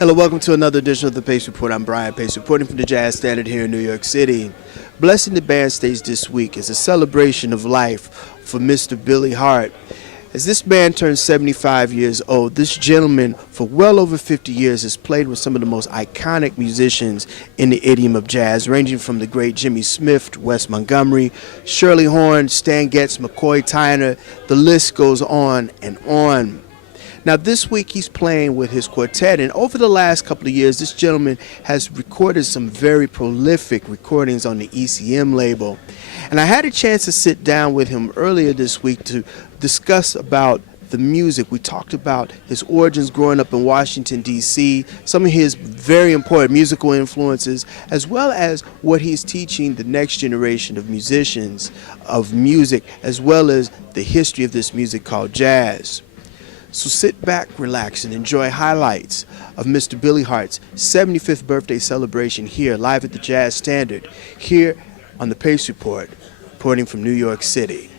Hello, welcome to another edition of the Pace Report. I'm Brian Pace, reporting from the Jazz Standard here in New York City. Blessing the band stage this week is a celebration of life for Mr. Billy Hart. As this band turns 75 years old, this gentleman, for well over 50 years, has played with some of the most iconic musicians in the idiom of jazz, ranging from the great Jimmy Smith, Wes Montgomery, Shirley Horn, Stan Getz, McCoy Tyner. The list goes on and on. Now, this week he's playing with his quartet, and over the last couple of years, this gentleman has recorded some very prolific recordings on the ECM label. And I had a chance to sit down with him earlier this week to discuss about the music. We talked about his origins growing up in Washington, D.C., some of his very important musical influences, as well as what he's teaching the next generation of musicians of music, as well as the history of this music called jazz. So sit back, relax, and enjoy highlights of Mr. Billy Hart's 75th birthday celebration here live at the Jazz Standard, here on the Pace Report, reporting from New York City.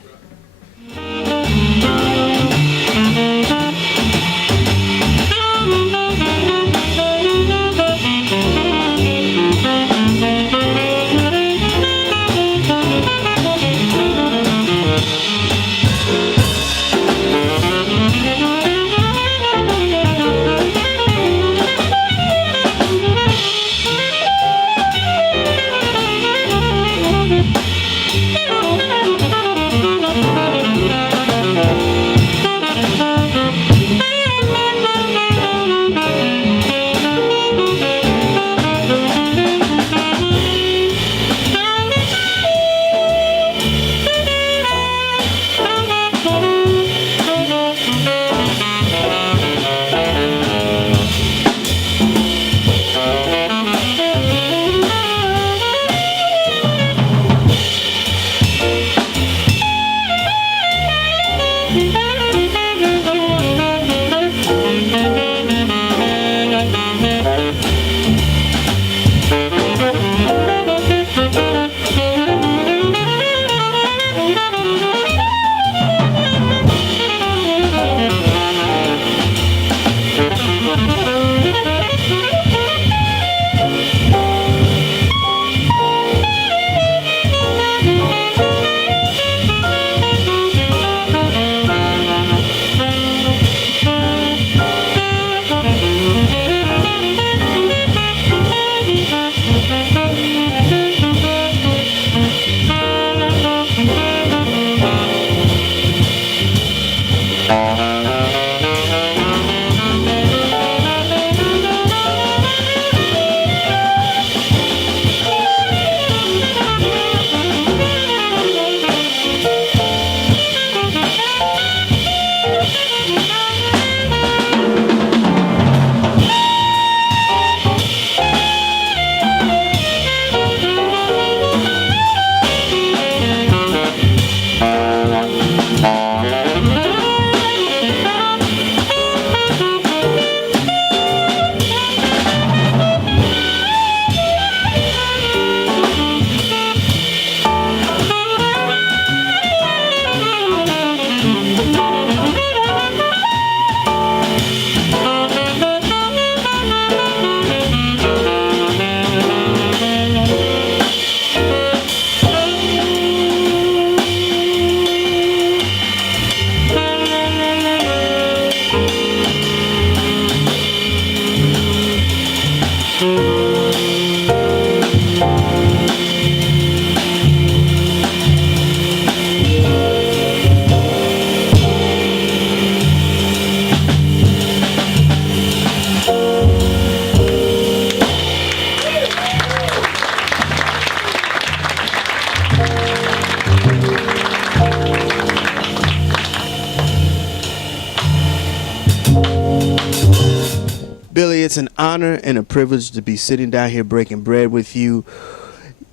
Billy, it's an honor and a privilege to be sitting down here breaking bread with you.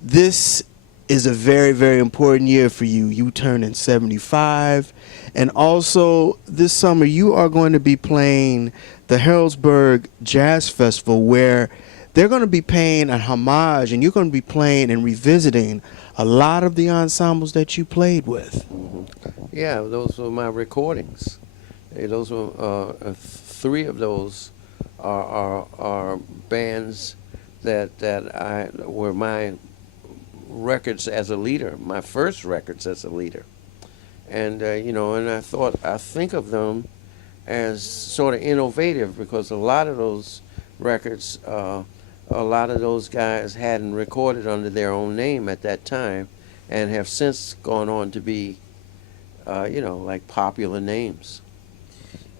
This is a very, very important year for you. You turning 75. And also, this summer, you are going to be playing the Harrodsburg Jazz Festival, where they're going to be paying a homage, and you're going to be playing and revisiting a lot of the ensembles that you played with. Yeah, those were my recordings. Those were three of those are bands that I were my records as a leader, my first records as a leader. And and I think of them as sort of innovative because a lot of those records, a lot of those guys hadn't recorded under their own name at that time, and have since gone on to be, like popular names.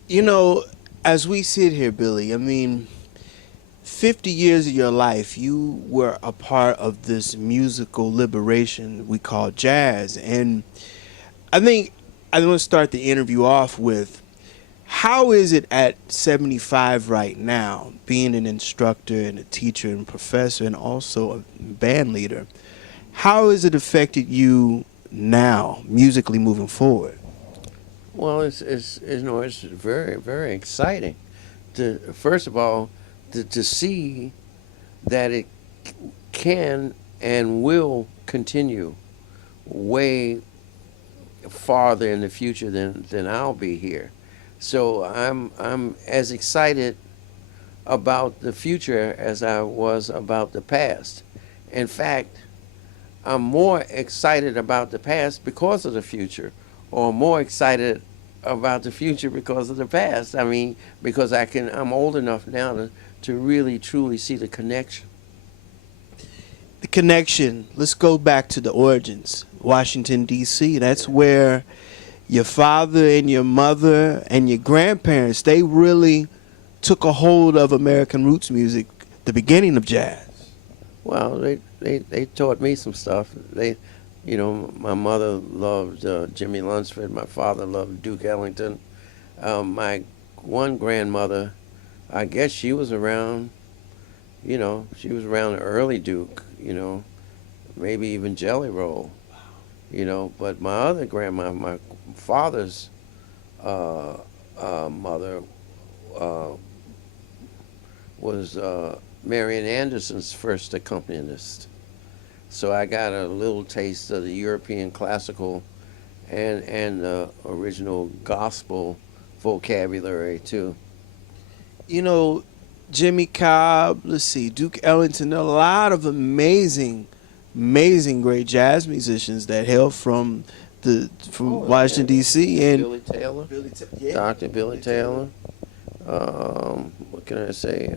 You know, as we sit here, Billy, I mean, 50 years of your life, you were a part of this musical liberation we call jazz. And I think I want to start the interview off with how is it at 75 right now, being an instructor and a teacher and professor and also a band leader? How has it affected you now, musically moving forward? Well, it's very very exciting to first of all to see that it can and will continue way farther in the future than I'll be here. So I'm as excited about the future as I was about the past. In fact, I'm more excited about the past because of the future, or more excited about the future because of the past. I mean, because I'm old enough now to really truly see the connection. The connection, let's go back to the origins. Washington, D.C., that's where your father and your mother and your grandparents, they really took a hold of American roots music, the beginning of jazz. Well, they taught me some stuff. My mother loved Jimmy Lunsford. My father loved Duke Ellington. My one grandmother, I guess she was around. She was around the early Duke. Maybe even Jelly Roll. But my other grandma, my father's mother, uh, was Marian Anderson's first accompanist. So I got a little taste of the European classical and the original gospel vocabulary too. You know, Jimmy Cobb, let's see, Duke Ellington, there are a lot of amazing, amazing great jazz musicians that hail from Washington Yeah. D.C. and Billy Taylor, yeah, Dr. Billy Taylor. What can I say?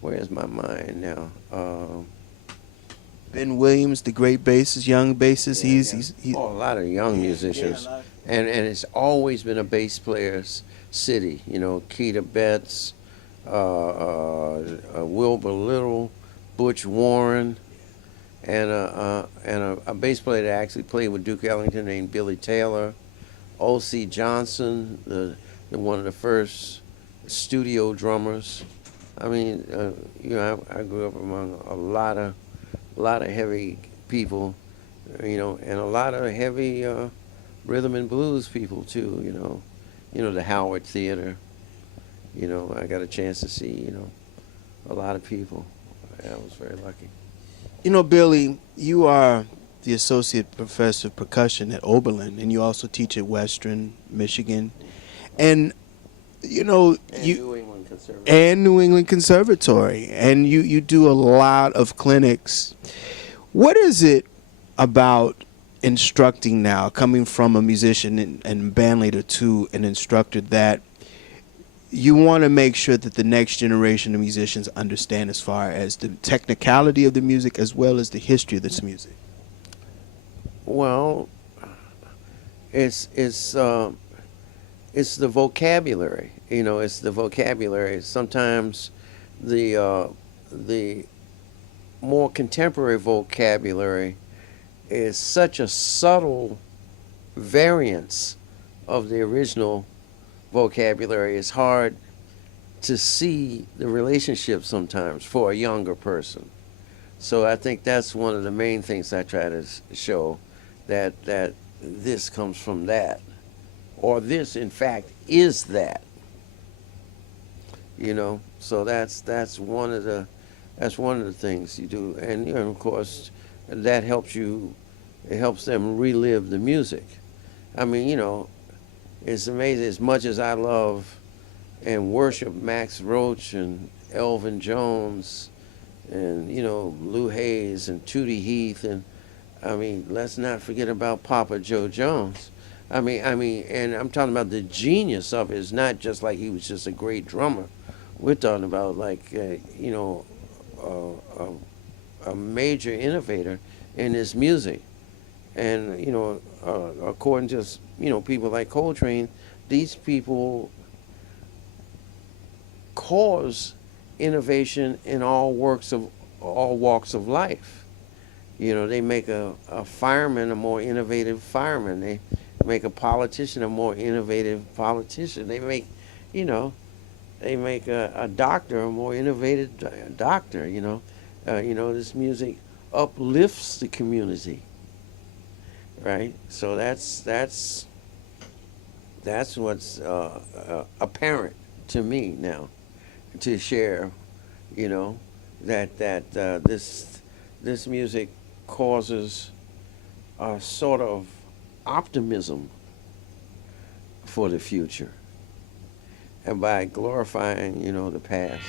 Where's my mind now? Ben Williams, the great bassist, young bassist. Yeah, yeah. He's Oh, a lot of young musicians, and it's always been a bass player's city. Keita Betts, Wilbur Little, Butch Warren, and a bass player that actually played with Duke Ellington named Billy Taylor, O.C. Johnson, the one of the first studio drummers. I mean, I grew up among a lot of heavy people, and a lot of heavy rhythm and blues people too. The Howard Theater. I got a chance to see a lot of people. I was very lucky. Billy, you are the associate professor of percussion at Oberlin, and you also teach at Western Michigan, and And you New England Conservative. and New England Conservatory, and you do a lot of clinics. What is it about instructing now, coming from a musician and band leader to an instructor, that you want to make sure that the next generation of musicians understand as far as the technicality of the music as well as the history of this music? Well, it's it's uh, it's the vocabulary. It's the vocabulary. Sometimes the more contemporary vocabulary is such a subtle variance of the original vocabulary. It's hard to see the relationship sometimes for a younger person. So I think that's one of the main things I try to show, that this comes from that, or this in fact is that. So that's one of the things you do, and of course that helps you. It helps them relive the music. I mean, it's amazing. As much as I love and worship Max Roach and Elvin Jones and Lou Hayes and Tootie Heath, and I mean, let's not forget about Papa Joe Jones. And I'm talking about the genius of it. It's not just like he was just a great drummer. We're talking about like a major innovator in his music, and according to people like Coltrane, these people cause innovation in all walks of life. They make a fireman a more innovative fireman. They make a politician a more innovative politician. They make, a doctor a more innovative doctor. This music uplifts the community, right? So that's what's apparent to me now to share. That this music causes a sort of optimism for the future, and by glorifying, the past.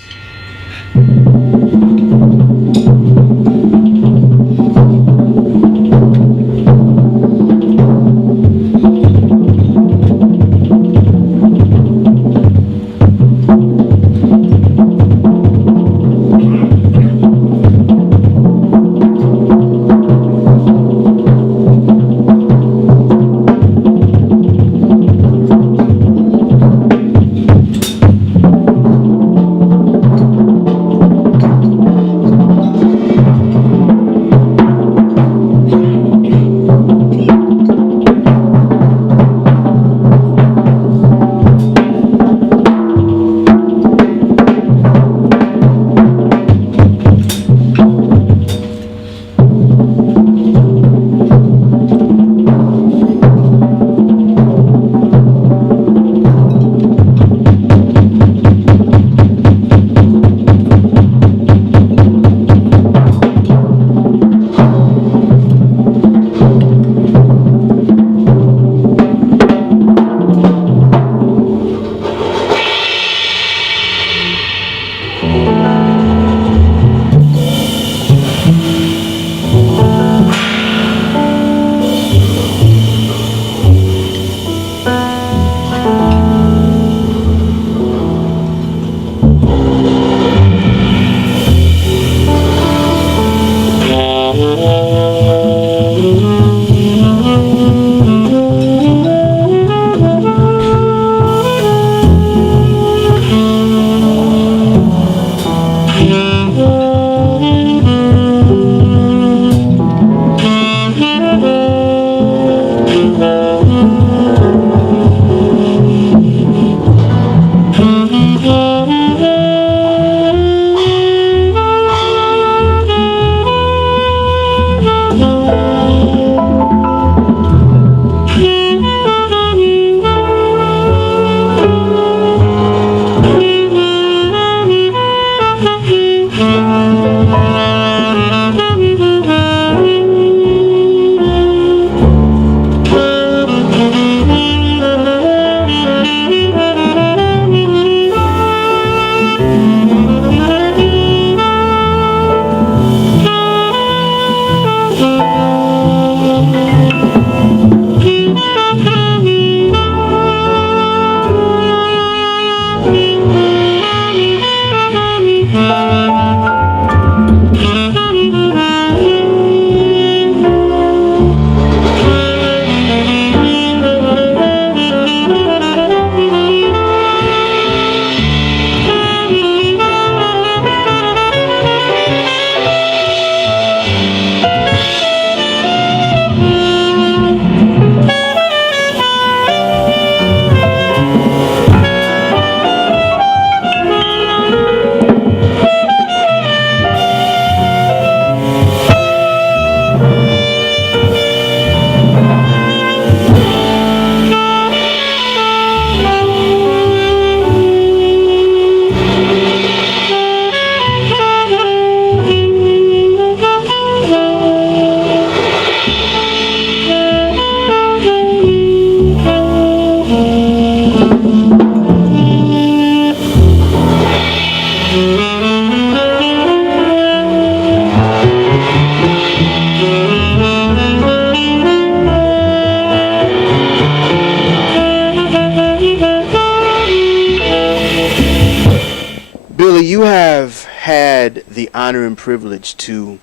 Billy, you have had the honor and privilege to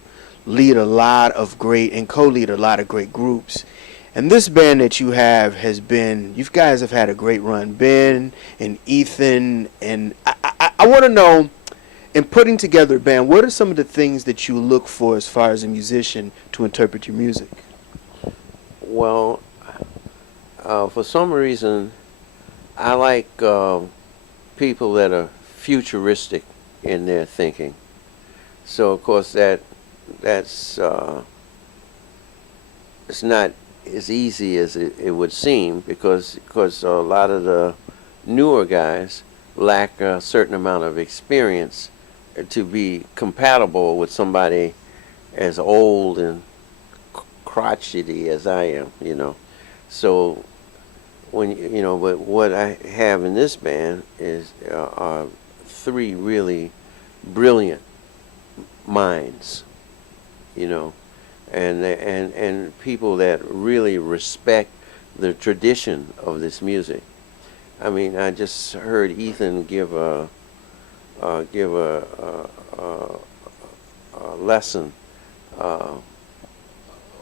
lead a lot of great and co-lead a lot of great groups. And this band that you have has been, you guys have had a great run. Ben and Ethan, and I want to know, in putting together a band, what are some of the things that you look for as far as a musician to interpret your music? Well, for some reason, I like people that are futuristic in their thinking. So of course that's it's not as easy as it would seem because a lot of the newer guys lack a certain amount of experience to be compatible with somebody as old and crotchety as I am, you know. So but what I have in this band is are three really brilliant minds, you know, and people that really respect the tradition of this music. I mean, I just heard Ethan give a lesson. Well,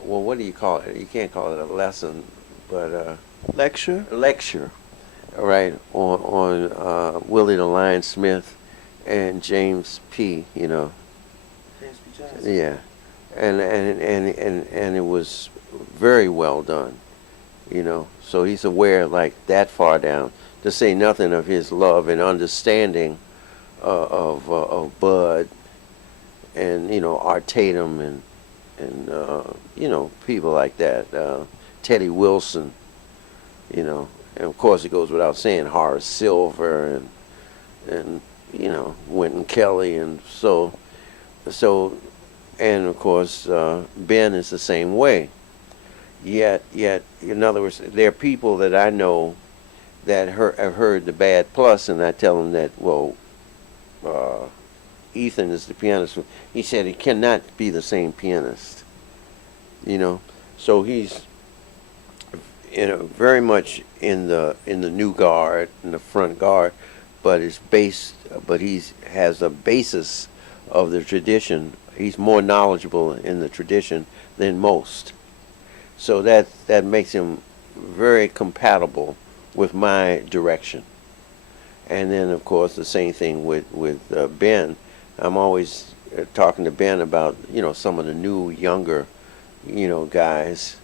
what do you call it? You can't call it a lesson, but Lecture? a lecture, all right, on Willie the Lion Smith and James P. You know, James P. Johnson. yeah, and it was very well done, you know. So he's aware like that far down, to say nothing of his love and understanding of Bud and Art Tatum and people like that, Teddy Wilson, and of course it goes without saying Horace Silver and Wynton Kelly and so and of course Ben is the same way. Yet, in other words, there are people that I know that have heard the Bad Plus, and I tell them that, well, Ethan is the pianist. He said he cannot be the same pianist, So he's very much in the new guard, in the front guard, but he has a basis of the tradition. He's more knowledgeable in the tradition than most. So that makes him very compatible with my direction. And then, of course, the same thing with Ben. I'm always talking to Ben about, some of the new, younger, guys,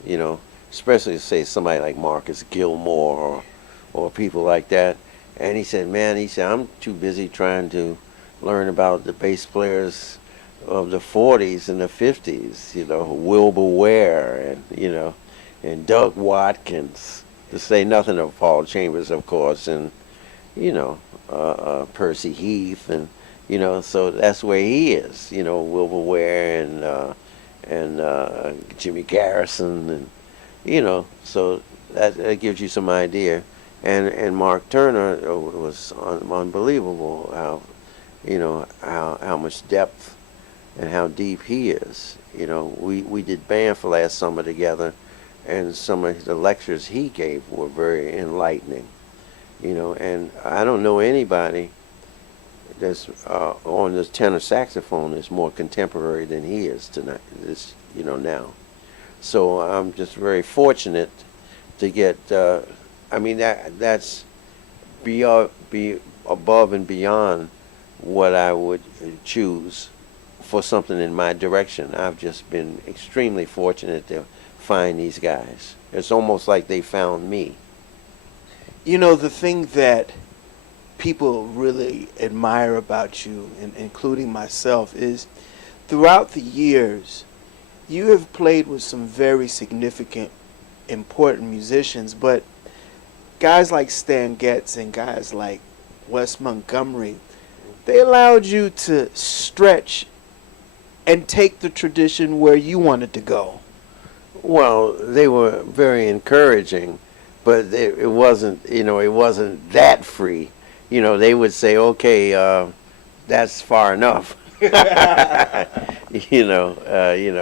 especially, say, somebody like Marcus Gilmore or people like that. And he said, I'm too busy trying to learn about the bass players of the 40s and the 50s, Wilbur Ware and Doug Watkins, to say nothing of Paul Chambers, of course, and, Percy Heath, and, so that's where he is, Wilbur Ware and Jimmy Garrison, and, so that gives you some idea. And Mark Turner was unbelievable how much depth and how deep he is. We did band for last summer together, and some of the lectures he gave were very enlightening. And I don't know anybody that's on the tenor saxophone that's more contemporary than he is tonight. Now. So I'm just very fortunate to get. That's be above and beyond what I would choose for something in my direction. I've just been extremely fortunate to find these guys. It's almost like they found me. The thing that people really admire about you, and including myself, is throughout the years, you have played with some very significant, important musicians, but guys like Stan Getz and guys like Wes Montgomery, they allowed you to stretch and take the tradition where you wanted to go. Well, they were very encouraging, but it wasn't that free. They would say, okay, that's far enough. you know, uh, you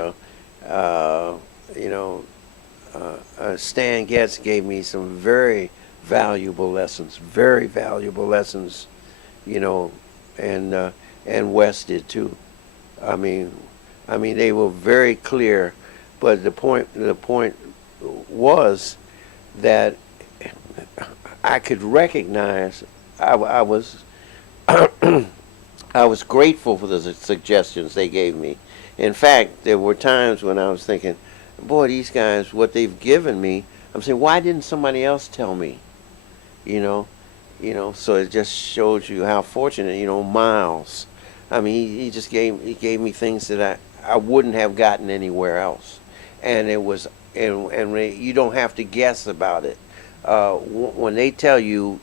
know, Stan Getz gave me some very valuable lessons, you know, and Wes did too. I mean, they were very clear, but the point was that I could recognize I was I was grateful for the suggestions they gave me. In fact, there were times when I was thinking, boy, these guys, what they've given me, I'm saying, why didn't somebody else tell me? You know, so it just shows you how fortunate, Miles. I mean, he gave me things that I wouldn't have gotten anywhere else. And it was, you don't have to guess about it. When they tell you,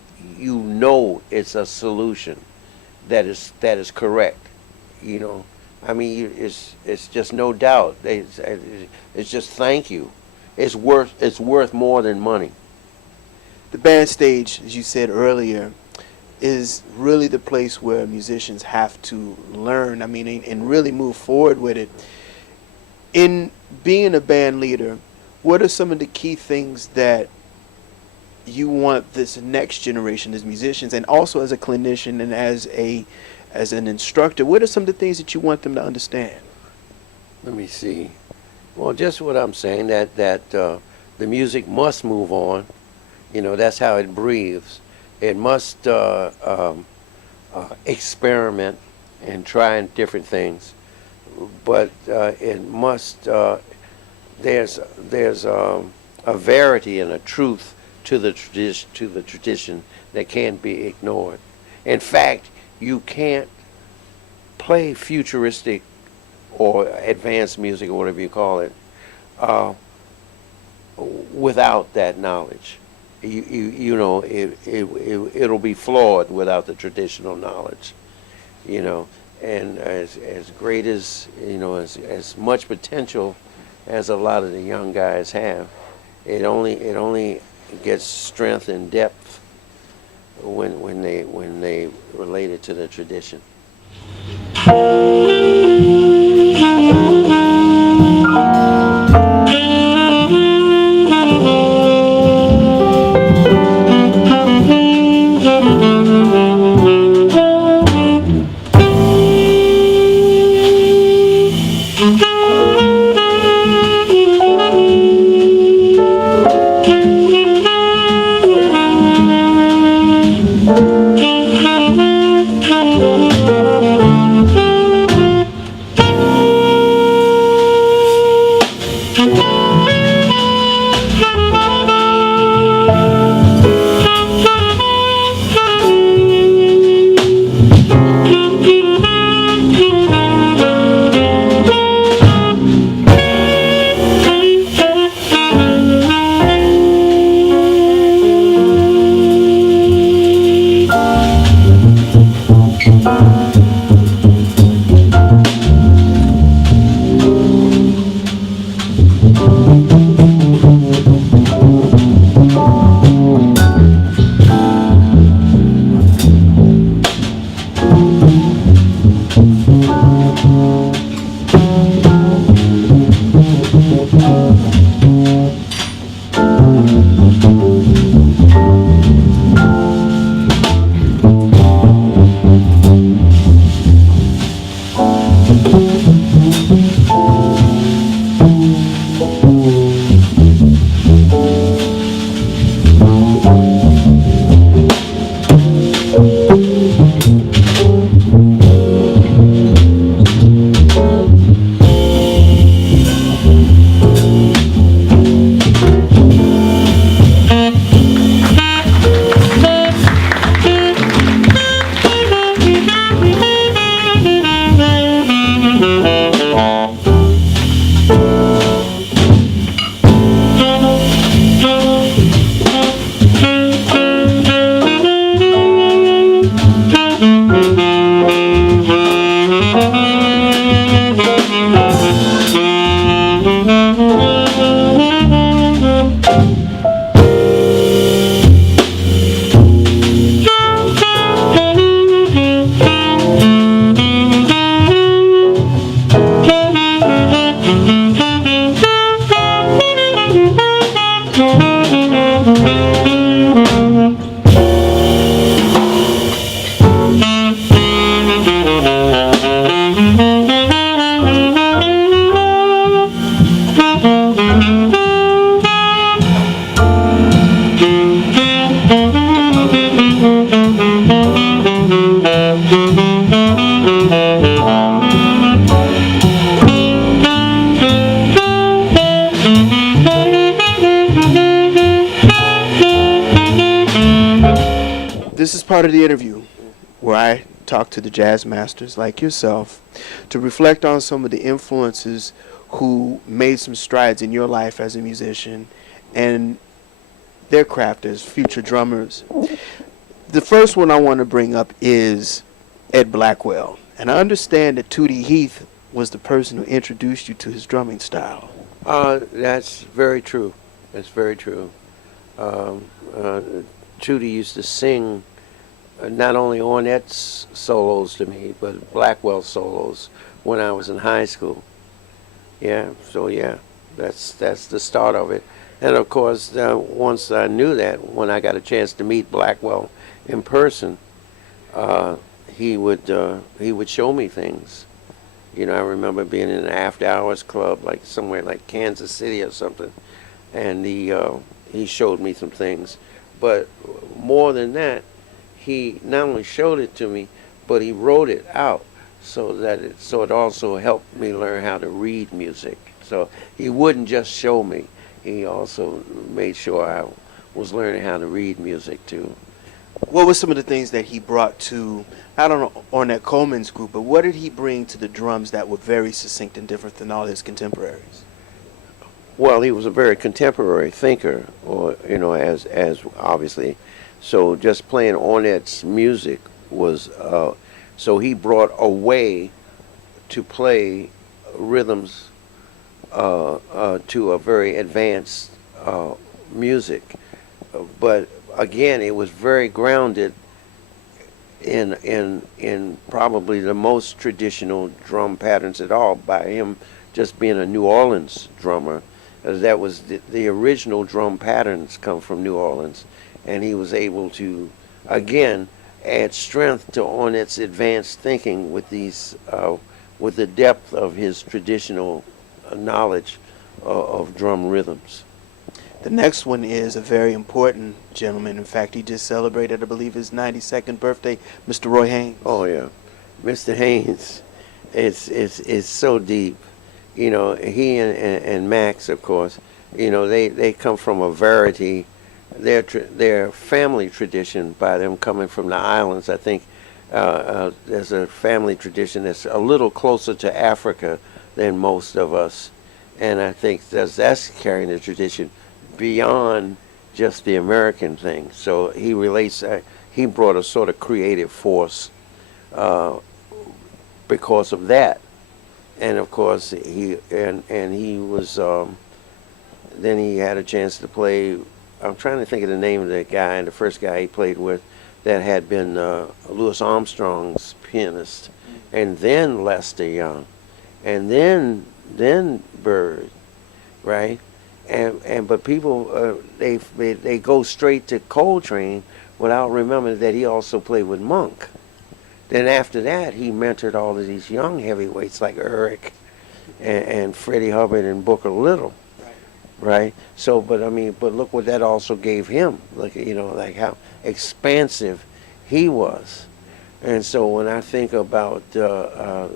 it's a solution that is correct. I mean, it's just no doubt. It's just thank you. It's worth more than money. The band stage, as you said earlier, is really the place where musicians have to learn. I mean, and really move forward with it. In being a band leader, what are some of the key things that you want this next generation as musicians, and also as a clinician and as an instructor, what are some of the things that you want them to understand? Let me see. Well, just what I'm saying, that the music must move on. That's how it breathes. It must experiment and try different things, but it must. There's a verity and a truth to the tradition that can't be ignored. In fact, you can't play futuristic or advanced music or whatever you call it without that knowledge. It'll be flawed without the traditional knowledge. And as great as as much potential as a lot of the young guys have, it only gets strength and depth when they relate it to the tradition. part of the interview where I talk to the jazz masters like yourself to reflect on some of the influences who made some strides in your life as a musician and their craft as future drummers. The first one I want to bring up is Ed Blackwell. And I understand that Tootie Heath was the person who introduced you to his drumming style. That's very true. That's very true. Um, uh, Trudy used to sing not only Ornette's solos to me, but Blackwell solos when I was in high school. Yeah, so yeah, that's the start of it. And of course, once I knew that, when I got a chance to meet Blackwell in person, uh, he would show me things. You know, I remember being in an after hours club, like somewhere like Kansas City or something, and he showed me some things. But more than that, he not only showed it to me, but he wrote it out so it also helped me learn how to read music. So he wouldn't just show me; he also made sure I was learning how to read music too. What were some of the things that he brought to, I don't know, Ornette Coleman's group, but what did he bring to the drums that were very succinct and different than all his contemporaries? Well, he was a very contemporary thinker, or as obviously. So just playing Ornette's music was so he brought a way to play rhythms to a very advanced music, but again, it was very grounded in probably the most traditional drum patterns at all by him just being a New Orleans drummer. That was the original drum patterns come from New Orleans, and he was able to again add strength to Ornette's advanced thinking with these with the depth of his traditional knowledge of drum rhythms. The next one is a very important gentleman. In fact, he just celebrated, I believe, his 92nd birthday, Mr. Roy Haynes. Oh yeah, Mr. Haynes, it's so deep. You know, he and Max, of course. You know, they come from a variety. Their family tradition by them coming from the islands. I think there's a family tradition that's a little closer to Africa than most of us, and I think that's carrying the tradition beyond just the American thing. So he relates. He brought a sort of creative force uh, because of that, and of course he was. Then he had a chance to play. I'm trying to think of the name of the guy, the first guy he played with, that had been Louis Armstrong's pianist, and then Lester Young, and then Bird, right? And but people they go straight to Coltrane without remembering that he also played with Monk. Then after that, he mentored all of these young heavyweights like Eric and Freddie Hubbard and Booker Little, right? So, but I mean, but look what that also gave him. Look, like how expansive he was. And so when I think about,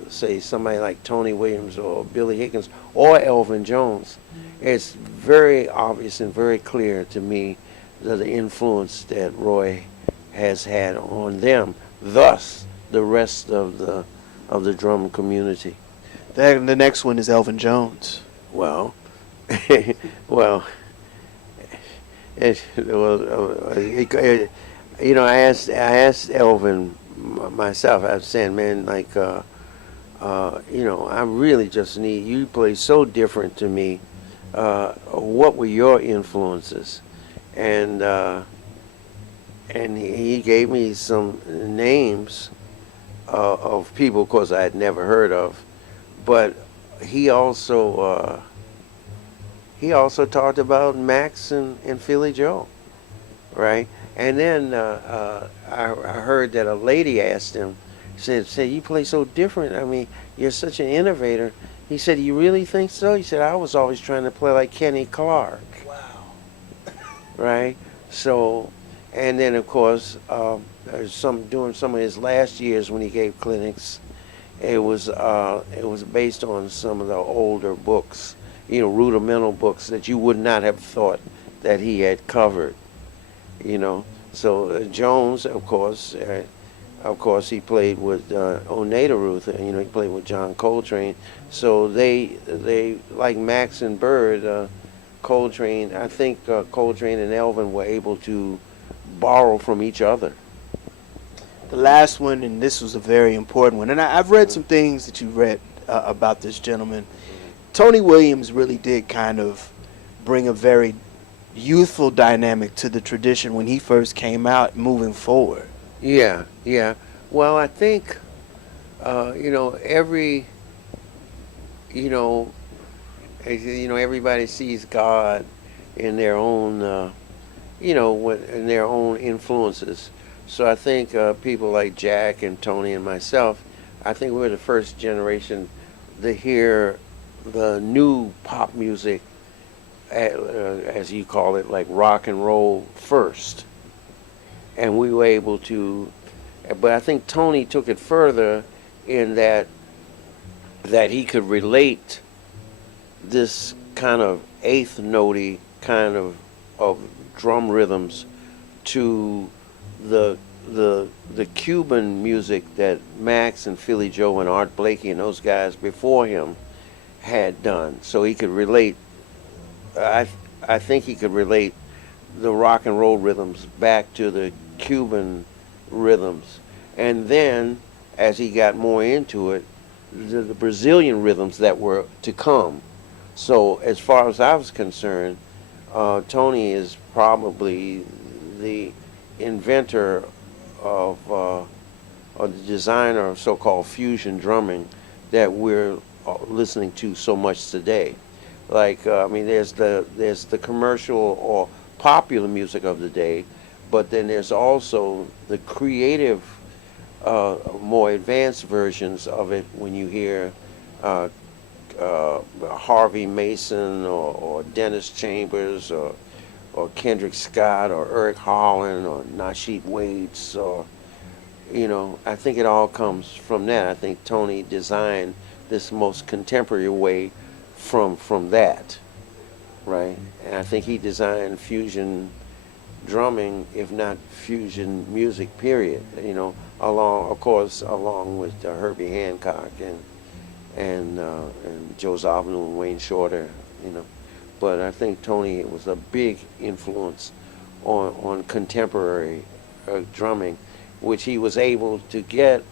say, somebody like Tony Williams or Billy Higgins or Elvin Jones, it's very obvious and very clear to me the influence that Roy has had on them. Thus, the rest of the drum community. The next one is Elvin Jones. Well, well, I asked Elvin myself. I was saying, man, like, I really just need you. Play so different to me. What were your influences? And he gave me some names of people, of course, I had never heard of, but he also talked about Max and Philly Joe, right? And then I heard that a lady asked him, said, you play so different. I mean, you're such an innovator. He said, you really think so? He said, I was always trying to play like Kenny Clark. Wow. Right? So, and then of course, during some of his last years when he gave clinics, it was based on some of the older books, rudimental books that you would not have thought that he had covered, So Jones, of course, he played with Oneida Ruth. You know, he played with John Coltrane. So they like Max and Bird. Coltrane, I think Coltrane and Elvin were able to borrow from each other. The last one, and this was a very important one, and I've read some things that you read about this gentleman. Tony Williams really did kind of bring a very youthful dynamic to the tradition when he first came out moving forward. Yeah, yeah. Well, I think, you know, everybody sees God in their own, in their own influences. So I think people like Jack and Tony and myself, I think we're the first generation to hear the new pop music, as you call it, like rock and roll first. And we were able to, but I think Tony took it further in that he could relate this kind of eighth notey kind of drum rhythms to the Cuban music that Max and Philly Joe and Art Blakey and those guys before him had done. So he could relate. I think he could relate the rock and roll rhythms back to the Cuban rhythms, and then as he got more into it, the Brazilian rhythms that were to come. So as far as I was concerned, Tony is probably the inventor of or the designer of so-called fusion drumming that we're listening to so much today. Like there's the commercial or popular music of the day, but then there's also the creative, more advanced versions of it when you hear Harvey Mason or Dennis Chambers or Kendrick Scott or Eric Harlan or Nasheed Waits or I think it all comes from that. I think Tony designed this most contemporary way from that, right? And I think he designed fusion drumming, if not fusion music, period. Along with Herbie Hancock and Joe Zawinul and Wayne Shorter, But I think Tony was a big influence on contemporary drumming, which he was able to get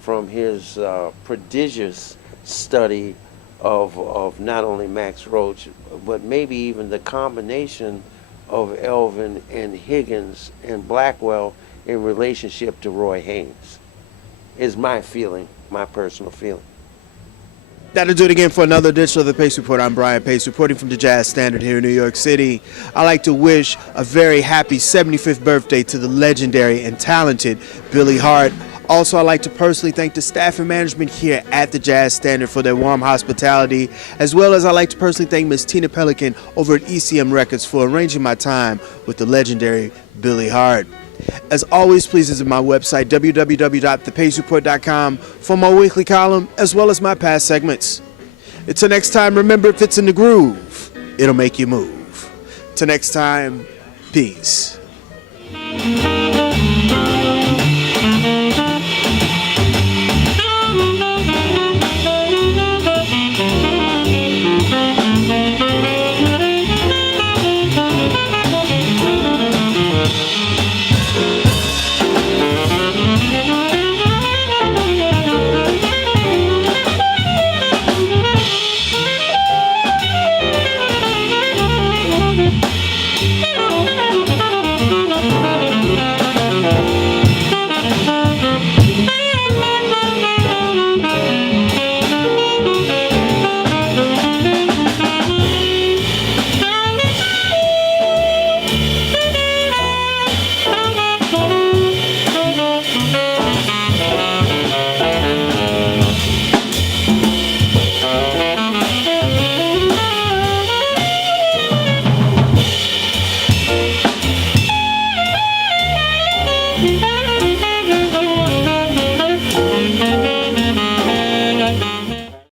from his prodigious study of not only Max Roach, but maybe even the combination of Elvin and Higgins and Blackwell in relationship to Roy Haynes, is my feeling, my personal feeling. That'll do it again for another edition of the Pace Report. I'm Brian Pace, reporting from the Jazz Standard here in New York City. I'd like to wish a very happy 75th birthday to the legendary and talented Billy Hart. Also, I'd like to personally thank the staff and management here at the Jazz Standard for their warm hospitality, as well as I'd like to personally thank Miss Tina Pelican over at ECM Records for arranging my time with the legendary Billy Hart. As always, please visit my website, www.thepacereport.com, for my weekly column, as well as my past segments. Until next time, remember, if it's in the groove, it'll make you move. Till next time, peace.